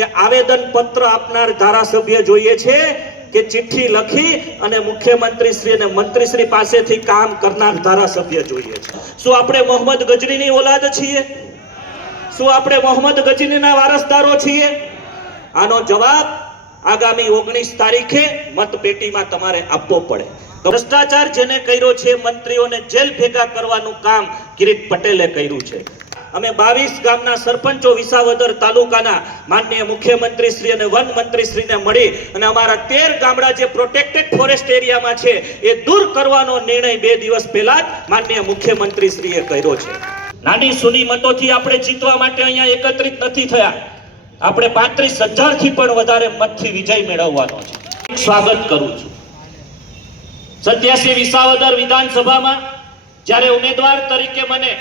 કે આવેદન પત્ર આપનાર ધારાસભ્ય જોઈએ છે કે ચિઠ્ઠી લખી અને મુખ્યમંત્રી શ્રી અને મંત્રીશ્રી પાસેથી કામ કરનાર ધારાસભ્ય જોઈએ છે? શું આપણે મોહમ્મદ ગજનીની ઓલાદ છીએ? શું આપણે મોહમ્મદ ગજનીના વારસદારો છીએ? આનો જવાબ આગામી 19 તારીખે મતપેટીમાં તમારે આપવો પડે. ભ્રષ્ટાચાર જેને કર્યો છે, મંત્રીઓને જેલ ભેગા કરવાનું કામ કિરીટ પટેલે કર્યું છે. અમે 22 ગામના સરપંચો વિસાવદર તાલુકાના માનનીય મુખ્યમંત્રી શ્રી અને વન મંત્રી શ્રીને મળી અને અમારા 13 ગામડા જે પ્રોટેક્ટેડ ફોરેસ્ટ એરિયામાં છે એ દૂર કરવાનો નિર્ણય 2 દિવસ પહેલા જ માનનીય મુખ્યમંત્રી શ્રીએ કર્યો છે. નાની સૂની મતોથી આપણે જીતવા માટે અહીંયા એકત્રિત નથી થયા. આપણે 35,000 થી પણ વધારે મતથી વિજય મેળવવાનો છે. સ્વાગત કરું છું. 87 વિસાવદર વિધાનસભામાં જ્યારે ઉમેદવાર તરીકે મને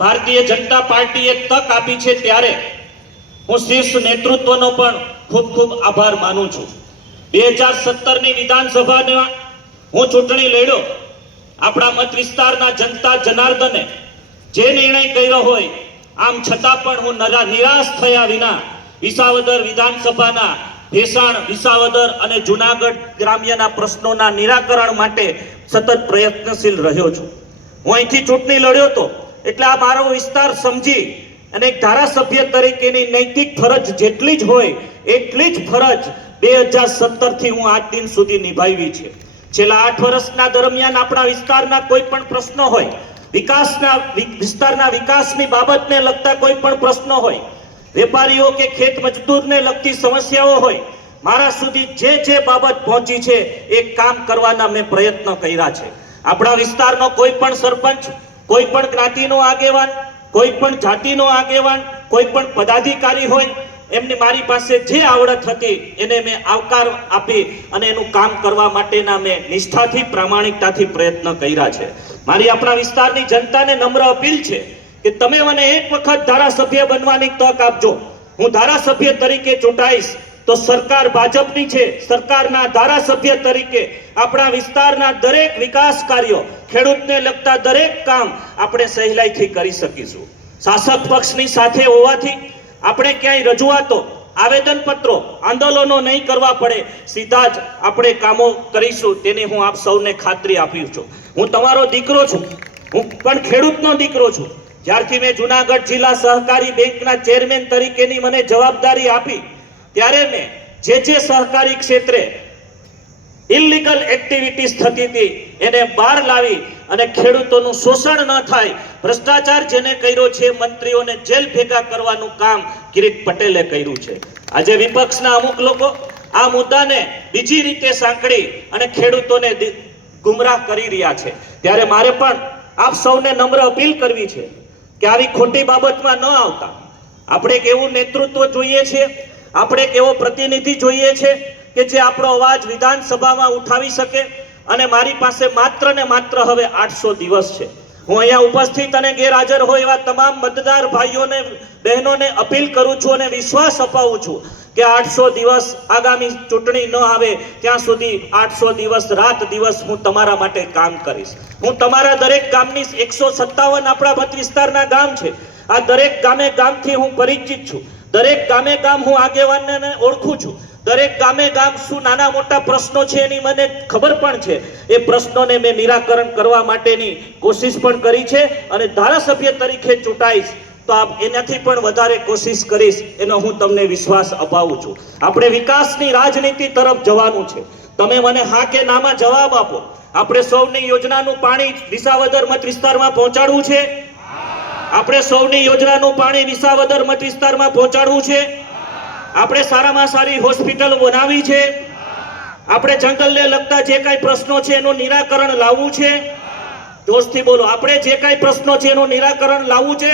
ભારતીય જનતા પાર્ટીએ તક આપી છે ત્યારે હું શીર્ષ નેતૃત્વનો પણ ખૂબ ખૂબ આભાર માનું છું. 2017ની વિધાનસભામાં હું ચૂંટણી લડ્યો. આપણા મત વિસ્તારના જનતા જનાર્દને જે નિર્ણય કર્યો હોય, આમ છતાં પણ હું નિરાશ થયા વિના વિસાવદર વિધાનસભાના ભેસાણ, વિસાવદર અને જુનાગઢ ગ્રામ્યના પ્રશ્નોના નિરાકરણ માટે સતત પ્રયત્નશીલ રહ્યો છું. હું અહીંથી ચૂંટણી લડ્યો હતો એટલે આ મારો વિસ્તાર સમજી અને એક ધારાસભ્ય તરીકેની નૈતિક ફરજ જેટલી જ હોય એટલી જ ફરજ 2017 થી હું આજ દિન સુધી નિભાવી છે. છેલ્લા 8 વર્ષના દરમિયાન આપણા વિસ્તારના કોઈ પણ પ્રશ્નો હોય, વિસ્તારના વિકાસની બાબતને લગતા કોઈ પણ પ્રશ્નો હોય, વેપારીઓ કે ખેત મજદૂરને લગતી સમસ્યાઓ હોય, મારા સુધી જે બાબત પહોંચી છે એ કામ કરવાના મેં પ્રયત્નો કર્યા છે. આપણા વિસ્તારનો કોઈ પણ સરપંચ, કોઈ પણ જ્ઞાતિનો આગેવાન, કોઈ પણ જાતિનો આગેવાન, કોઈ પણ પદાધિકારી હોય, એમની મારી પાસે જે આવડત હતી એને મેં આવકાર આપી અને એનું કામ કરવા માટેના મેં નિષ્ઠાથી, પ્રામાણિકતાથી પ્રયત્ન કર્યા છે. મારી આપણા વિસ્તારની જનતાને નમ્ર અપીલ છે કે તમે મને એક વખત ધારાસભ્ય બનવાની તક આપજો. હું ધારાસભ્ય તરીકે ચૂંટાઈશ તો સરકાર ભાજપની છે. સરકારના ધારાસભ્ય તરીકે આપણા વિસ્તારના દરેક વિકાસ કાર્યો, ખેડૂતને લગતા દરેક કામ આપણે સહેલાઈથી કરી શકીશું. શાસક પક્ષની સાથે હોવાથી આપણે ક્યાંય રજૂઆતો, આવેદનપત્રો, આંદોલનો નહીં કરવા પડે, સીધા જ આપણે કામો કરીશું તેની હું આપ સૌને ખાતરી આપી છું. હું તમારો દીકરો છું, હું પણ ખેડૂતનો દીકરો છું. જ્યારથી મેં જુનાગઢ જિલ્લા સહકારી બેંકના ચેરમેન તરીકેની મને જવાબદારી આપી ત્યારે મેં જે સહકારી ક્ષેત્રે ઇલીગલ એક્ટિવિટીઝ થતી હતી એને બહાર લાવી અને ખેડૂતોનું શોષણ ન થાય, ભ્રષ્ટાચાર જેને કર્યો છે, મંત્રીઓને જેલ ભેગા કરવાનું કામ કિરીટ પટેલે કર્યું છે. આજે વિપક્ષના અમુક લોકો આ મુદ્દાને બીજી રીતે સાંકળી અને ખેડૂતોને ગુમરાહ કરી રહ્યા છે. ત્યારે મારે પણ આપ સૌને નમ્ર અપીલ કરવી છે કે આવી ખોટી બાબતમાં ન આવતા. આપણે એક એવું નેતૃત્વ જોઈએ છે, આપણે એક એવો પ્રતિનિધિ જોઈએ છે કે જે આપણો અવાજ વિધાનસભામાં ઉઠાવી શકે. અને મારી પાસે માત્ર ને માત્ર હવે 800 દિવસ છે. હું અહીંયા ઉપસ્થિત અને ગેરહાજર હોય એવા તમામ મતદાર ભાઈઓને, બહેનોને અપીલ કરું છું અને વિશ્વાસ અપાવું છું કે 800 દિવસ આગામી ચૂંટણી ન આવે ત્યાં સુધી 800 દિવસ રાત દિવસ હું તમારા માટે કામ કરીશ. હું તમારા દરેક ગામની 157 આપણા મત વિસ્તારના ગામ છે. આ દરેક ગામે ગામથી હું પરિચિત છું. દરેક ગામે ગામ હું આગેવાનને ઓળખું છું. દરેક ગામે ગામ શું નાના મોટા પ્રશ્નો છે એની મને ખબર પણ છે. એ પ્રશ્નોને મેં નિરાકરણ કરવા માટેની કોશિશ પણ કરી છે અને ધારાસભ્ય તરીકે ચૂંટાઈશ તો આપ એનાથી પણ વધારે કોશિશ કરીશ એનો હું તમને વિશ્વાસ અપાવું છું. આપણે વિકાસની રાજનીતિ તરફ જવાનું છે. તમે મને હા કે નામાં જવાબ આપો. આપણે સૌની યોજનાનું પાણી વિસાવદર મત વિસ્તારમાં પહોંચાડવું છે. આપણે સૌની યોજનાનું પાણી વિસાવદર મત વિસ્તારમાં પહોંચાડવું છે. આપણે સારામાં સારી હોસ્પિટલ બનાવી છે. આપણે જંગલને લગતા જે કાંઈ પ્રશ્નો છે એનું નિરાકરણ લાવવું છે. જોશથી બોલો, આપણે જે કાંઈ પ્રશ્નો છે એનું નિરાકરણ લાવવું છે.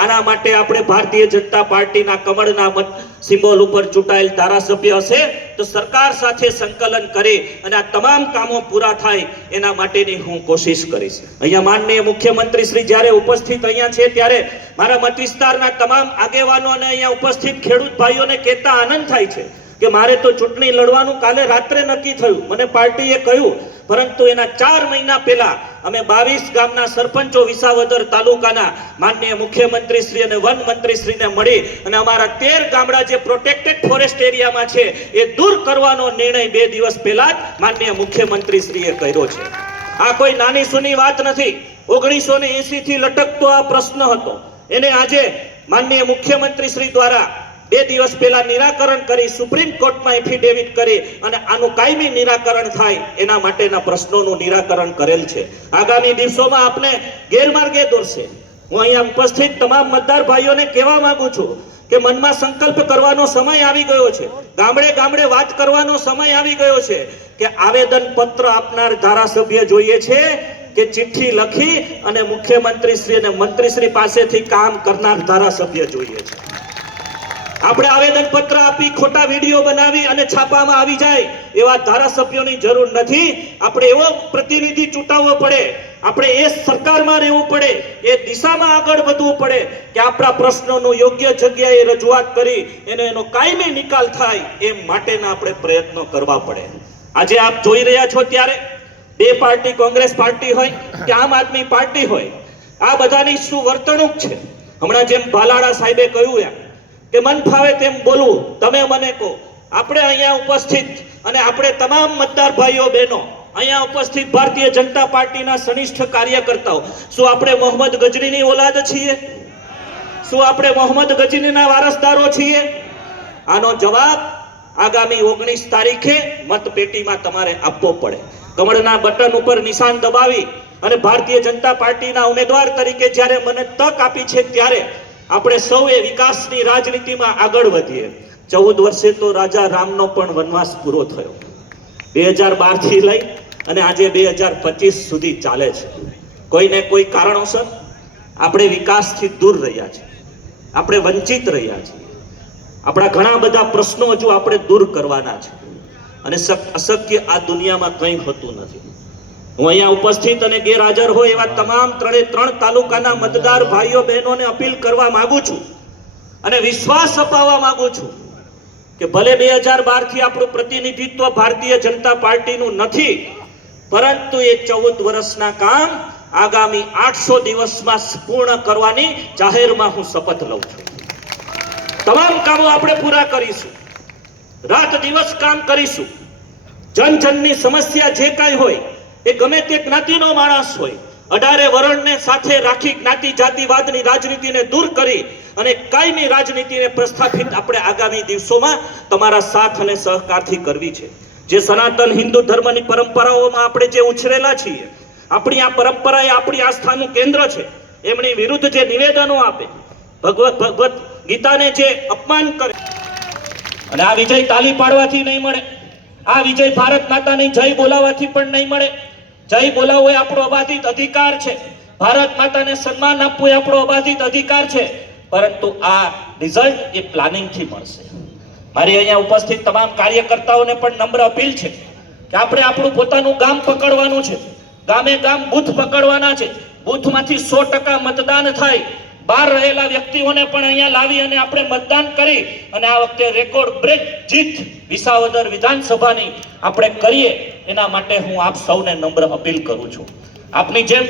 આના માટે આપણે ભારતીય જનતા પાર્ટીના કમળના મત સિમ્બોલ ઉપર ચૂંટાયેલ ધારાસભ્ય હશે તો સરકાર સાથે સંકલન કરી અને આ તમામ કામો પૂરા થાય એના માટેની હું કોશિશ કરીશ. અહીંયા માનનીય મુખ્યમંત્રી શ્રી જ્યારે ઉપસ્થિત અહીંયા છે ત્યારે મારા મત વિસ્તારના તમામ આગેવાનો અને અહીંયા ઉપસ્થિત ખેડૂત ભાઈઓને કહેતા આનંદ થાય છે કે મારે તો ચૂંટણી લડવાનું કાલે રાત્રે નક્કી થયું, મને પાર્ટીએ કહ્યું, પરંતુ એના 4 મહિના પહેલા અમે 22 ગામના સરપંચો વિસાવદર તાલુકાના માનનીય મુખ્યમંત્રી શ્રી અને વન મંત્રી શ્રીને મળી અને અમારા 13 ગામડા જે પ્રોટેક્ટેડ ફોરેસ્ટ એરિયામાં છે એ દૂર કરવાનો નિર્ણય 2 દિવસ પહેલા જ માનનીય મુખ્યમંત્રી શ્રીએ કર્યો છે. આ કોઈ નાની સૂની વાત નથી. 1980 થી લટકતો આ પ્રશ્ન હતો, એને આજે માનનીય મુખ્યમંત્રી શ્રી દ્વારા 2 દિવસ પહેલા નિરાકરણ કરી, સુપ્રીમ કોર્ટમાં એફિડેવિટ કરી અને આનું કાયમી નિરાકરણ થાય એના માટેના પ્રશ્નોનું નિરાકરણ કરેલ છે. આગામી દિવસોમાં આપને ગેરમાર્ગે દોરશે. હું અહીંયા ઉપસ્થિત તમામ મતદાર ભાઈઓને કહેવા માંગુ છું કે મનમાં સંકલ્પ કરવાનો સમય આવી ગયો છે, ગામડે ગામડે વાત કરવાનો સમય આવી ગયો છે કે આવેદન પત્ર આપનાર ધારાસભ્ય જોઈએ છે કે ચિઠ્ઠી લખી અને મુખ્યમંત્રી શ્રી અને મંત્રી શ્રી પાસેથી કામ કરનાર ધારાસભ્ય જોઈએ છે. આપણે આવેદન પત્ર આપી, ખોટા વિડીયો બનાવી અને છાપામાં આવી જાય એવા ધારાસભ્યોની જરૂર નથી. આપણે એવો પ્રતિનિધિ ચૂંટાવવો પડે, આપણે એ સરકારમાં રહેવું પડે, એ દિશામાં આગળ વધવું પડે કે આપણા પ્રશ્નોનું યોગ્ય જગ્યાએ રજૂઆત કરી એનો કાયમી નિકાલ થાય એ માટેના આપણે પ્રયત્નો કરવા પડે. આજે આપ જોઈ રહ્યા છો ત્યારે 2 પાર્ટી, કોંગ્રેસ પાર્ટી હોય કે આમ આદમી પાર્ટી હોય, આ બધાની શું વર્તણૂક છે. હમણાં જેમ ભાલાળા સાહેબે કહ્યું એમ કે મન ફાવે તેમ બોલવું, તમે મને કહો. આપણે અહીંયા ઉપસ્થિત અને આપણે તમામ મતદાર ભાઈઓ બહેનો અહીંયા ઉપસ્થિત ભારતીય જનતા પાર્ટીના સનિષ્ઠ કાર્યકર્તાઓ, શું આપણે મોહમ્મદ ગજનીની ઓલાદ છીએ? શું આપણે મોહમ્મદ ગજનીના વારસદારો છીએ? આનો જવાબ આગામી 19 તારીખે મતપેટીમાં તમારે આપવો પડે. કમળના બટન ઉપર નિશાન દબાવી અને ભારતીય જનતા પાર્ટીના ઉમેદવાર તરીકે જ્યારે મને તક આપી છે ત્યારે આપણે સૌએ વિકાસની રાજનીતિમાં આગળ વધીએ. 14 વર્ષે તો રાજા રામનો પણ વનવાસ પૂરો થયો. 2012 થી લઈ અને આજે 2025 સુધી ચાલે છે. કોઈને કોઈ કારણોસર આપણે વિકાસથી દૂર રહ્યા છીએ, આપણે વંચિત રહ્યા છીએ. આપણા ઘણા બધા પ્રશ્નો હજુ આપણે દૂર કરવાના છે અને અશક્ય આ દુનિયામાં કંઈ હોતું નથી. હું અહીંયા ઉપસ્થિત અને ગેરહાજર હોય એવા તમામ 3 તાલુકાના મતદાર ભાઈઓ બહેનોને અપીલ કરવા માંગુ છું અને વિશ્વાસ અપાવવા માંગુ છું કે ભલે 2012 થી આપણું પ્રતિનિધિત્વ ભારતીય જનતા પાર્ટીનું નથી, પરંતુ એ 14 વર્ષના કામ આગામી 800 દિવસમાં પૂર્ણ કરવાની જાહેરમાં હું શપથ લઉં છું. તમામ કામો આપણે પૂરા કરીશું, રાત દિવસ કામ કરીશું. જનજનની સમસ્યા જે કાંઈ હોય એ ગમે તે જ્ઞાતિનો માણસ હોય, 18 વર્ણને સાથે રાખી જ્ઞાતિ જાતિવાદની રાજનીતિને દૂર કરી અને કાયમી રાજનીતિને પ્રસ્થાપિત આપણે આગામી દિવસોમાં તમારા સાથ અને સહકારથી કરવી છે. જે સનાતન હિન્દુ ધર્મની પરંપરાઓમાં આપણે જે ઉછરેલા છીએ, આપણી આ પરંપરા એ આપણી આસ્થાનું કેન્દ્ર છે. એમની વિરુદ્ધ જે નિવેદનો આપે, ભગવત ગીતાને જે અપમાન કરે, અને આ વિજય તાલી પાડવાથી નહીં મળે, આ વિજય ભારત માતાની જય બોલાવવાથી પણ નહીં મળે. જય બોલાવવો એ આપણો અબાધિત અધિકાર છે, ભારત માતાને સન્માન આપવું એ આપણો અબાધિત અધિકાર છે, પરંતુ આ રિઝલ્ટ એ પ્લાનિંગથી મળશે. મારી અહીંયા ઉપસ્થિત તમામ કાર્યકર્તાઓને પણ નમ્ર અપીલ છે કે આપણે આપણું પોતાનું ગામ પકડવાનું છે, ગામે ગામ બૂથ પકડવાના છે. બૂથમાંથી 100% મતદાન થાય. બહાર રહેલા વ્યક્તિઓને પણ અહીંયા લાવી અને આપણે મતદાન કરી અને આ વખતે રેકોર્ડ બ્રેક જીત વિસાવદર વિધાનસભાની આપણે કરીએ, એના માટે હું આપ સૌને નમ્ર અપીલ કરું છું. આપની જેમ